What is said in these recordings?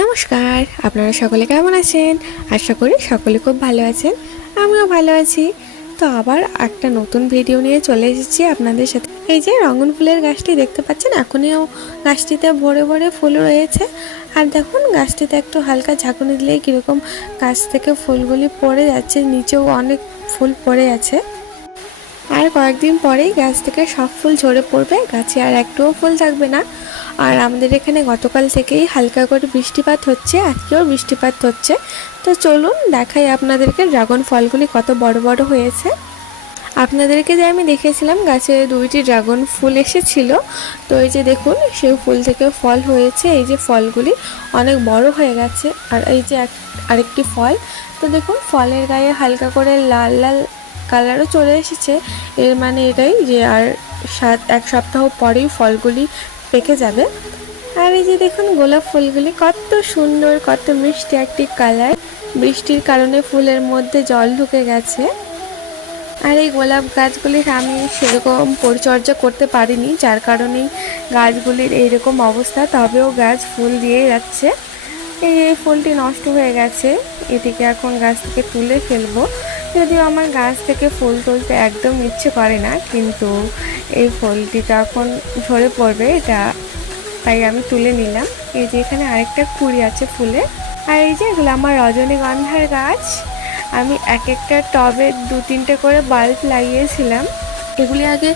নমস্কার, আপনারা সকলে কেমন আছেন? আশা করি সকলে খুব ভালো আছেন। আমিও ভালো আছি। তো আবার একটা নতুন ভিডিও নিয়ে চলে এসেছি আপনাদের সাথে। এই যে রঙিন ফুলের গাছটি দেখতে পাচ্ছেন, এখনও গাছটিতে ভরে ভরে ফুল রয়েছে। আর দেখুন গাছটিতে একটু হালকা ঝাঁকুনি দিলেই কীরকম গাছ থেকে ফুলগুলি পড়ে যাচ্ছে, নিচেও অনেক ফুল পড়ে আছে। আর কয়েকদিন পরেই গাছ থেকে সব ফুল ঝরে পড়বে, গাছে আর একটুও ফুল থাকবে না। আর আমাদের এখানে গতকাল থেকেই হালকা করে বৃষ্টিপাত হচ্ছে, আজকেও বৃষ্টিপাত হচ্ছে। তো চলুন দেখাই আপনাদেরকে ড্রাগন ফলগুলি কত বড় বড় হয়েছে। আপনাদেরকে যে আমি দেখেছিলাম গাছে 2টি ড্রাগন ফুল এসেছিল, তো এই যে দেখুন সেই ফুল থেকে ফল হয়েছে। এই যে ফলগুলি অনেক বড় হয়ে গেছে। আর এই যে আরেকটি ফল, তো দেখুন ফলের গায়ে হালকা করে লাল লাল কালারও চলে এসেছে। এর মানে এটাই যে আর 1 সপ্তাহ পরেই ফলগুলি পেকে যাবে। আর এই যে দেখুন গোলাপ ফুলগুলি কত সুন্দর, কত মিষ্টি একটি কালার। বৃষ্টির কারণে ফুলের মধ্যে জল ঢুকে গেছে। আর এই গোলাপ গাছগুলির আমি সেরকম পরিচর্যা করতে পারিনি, যার কারণেই গাছগুলির এইরকম অবস্থা। তবেও গাছ ফুল দিয়ে যাচ্ছে। এই ফুলটি নষ্ট হয়ে গেছে, এটিকে এখন গাছ থেকে তুলে ফেলবো। যদিও আমার গাছ থেকে ফুল তুলতে একদম ইচ্ছে করে না, কিন্তু এই ফুলটি তখন ঝরে পড়বে, এটা তাই আমি তুলে নিলাম। এই যে এখানে আরেকটা কুঁড়ি আছে ফুলে। আর এই যে এগুলো আমার রজনীগন্ধার গাছ। আমি এক একটা টবে 2-3টে করে বাল্ব লাগিয়েছিলাম। এগুলি আগে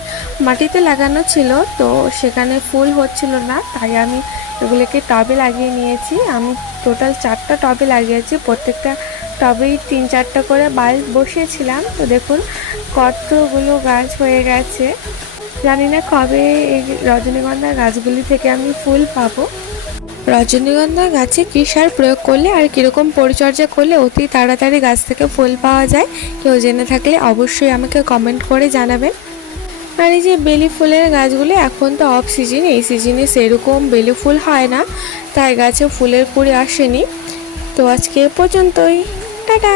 মাটিতে লাগানো ছিল, তো সেখানে ফুল হচ্ছিল না, তাই আমি এগুলোকে টবে লাগিয়ে নিয়েছি। আমি টোটাল 4টা টবে লাগিয়েছি, প্রত্যেকটা টবেই 3-4টা করে বাল্ব বসিয়েছিলাম। তো দেখুন কতগুলো গাছ হয়ে গেছে। জানি না কবে এই রজনীগন্ধা গাছগুলি থেকে আমি ফুল পাবো। রজনীগন্ধা গাছে কী সার প্রয়োগ করলে আর কীরকম পরিচর্যা করলে অতি তাড়াতাড়ি গাছ থেকে ফুল পাওয়া যায়, কেউ জেনে থাকলে অবশ্যই আমাকে কমেন্ট করে জানাবেন। আর এই যে বেলি ফুলের গাছগুলি, এখন তো অফ সিজন, এই সিজনে সেরকম বেলি ফুল হয় না, তাই গাছে ফুলের কুঁড়ি আসেনি। তো আজকে এ পর্যন্তই, টাটা।